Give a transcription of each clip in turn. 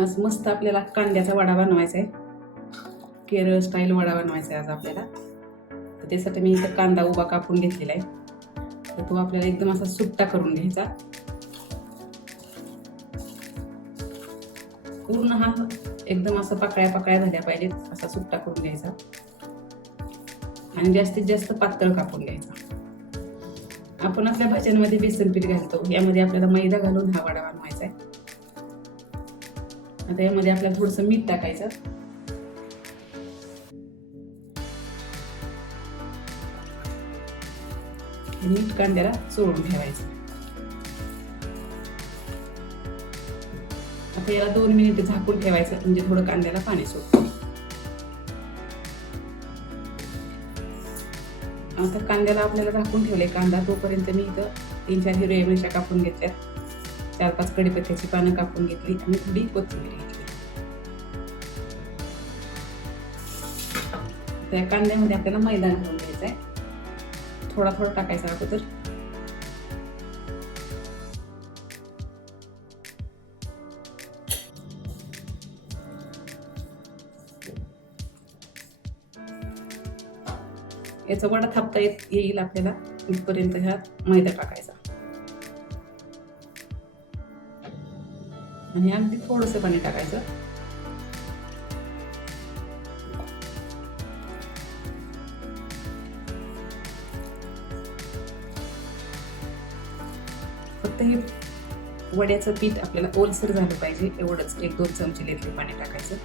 आज मस्त आपल्याला कांद्याचा वडा बनवायचा आहे. केरळ स्टाईल वडा बनवायचा आहे आज आपल्याला. तर त्यासाठी मी इथं कांदा उभा कापून घेतलेला आहे. तर तो आपल्याला एकदम असा सुट्टा करून घ्यायचा. पूर्ण हा एकदम असं पाकळ्या पाकळ्या झाल्या पाहिजेत असा सुट्टा करून घ्यायचा आणि जास्तीत जास्त पातळ कापून घ्यायचा. आपण आपल्या भाज्यांमध्ये बेसन पीठ घालतो, यामध्ये आपल्याला मैदा घालून हा वडा बनवायचा आहे. आता यामध्ये आपल्याला थोडंसं मीठ टाकायचं. मीठ कांद्याला चोळून ठेवायचं. आता याला 2 मिनिटे झाकून ठेवायचं, म्हणजे थोडं कांद्याला पाणी सुटतं. आता कांद्याला आपल्याला झाकून ठेवले कांदा, तोपर्यंत मी इथं 3-4 हिरव्या मिरच्या कापून घेतल्यात, 4-5 कढीपत्त्याची पानं कापून घेतली आणि थोडी कोथिंबीर घेतली. त्या कांद्यामध्ये आपल्याला मैदा घालून घ्यायचा आहे. थोडा थोडा टाकायचा अगोदर. याचा वडा थापता येईल आपल्याला, इथपर्यंत ह्या मैदा टाकायचा आणि अगदी थोडंसं पाणी टाकायचं. फक्त हे वड्याचं पीठ आपल्याला ओलसर झालं पाहिजे, एवढंच. 1-2 चमचे लिटले पाणी टाकायचं.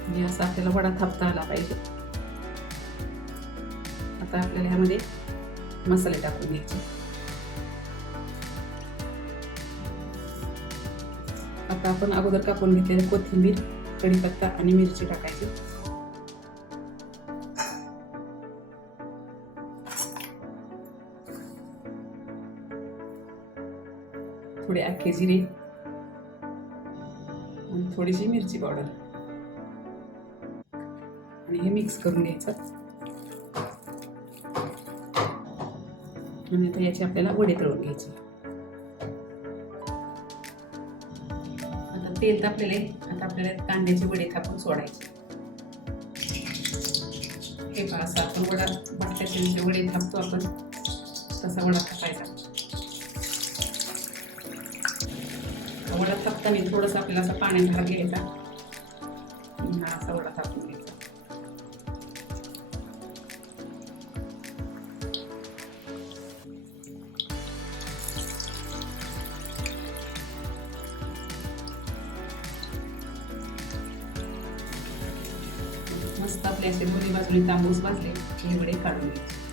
म्हणजे असं आपल्याला वडा थापता आला पाहिजे. आता आपल्याला ह्यामध्ये मसाले टाकून घ्यायचे. आता आपण अगोदर कापून घेतलेले कोथिंबीर, कढीपत्ता आणि मिरची टाकायची. थोडे अख्खे जिरे आणि थोडीशी मिरची पावडर आणि हे मिक्स करून घ्यायचं. आणि आता याचे आपल्याला वडे तळून घ्यायचे. आता तेल तापलेले, आता आपल्याला कांद्याचे वडे थापून सोडायचे. हे पहा, असं आपण वडा बटाट्याचे वडे थापतो आपण, तसा वडा थापायचा. वडा थापताना थोडंसं आपल्याला असं पाण्यात भाग घ्यायचा, हा असा वडा थापून घ्यायचा. मस्त आपले असे दोन्ही बाजूने तांबूस भाजले, हे वडे काढून घ्यायचे.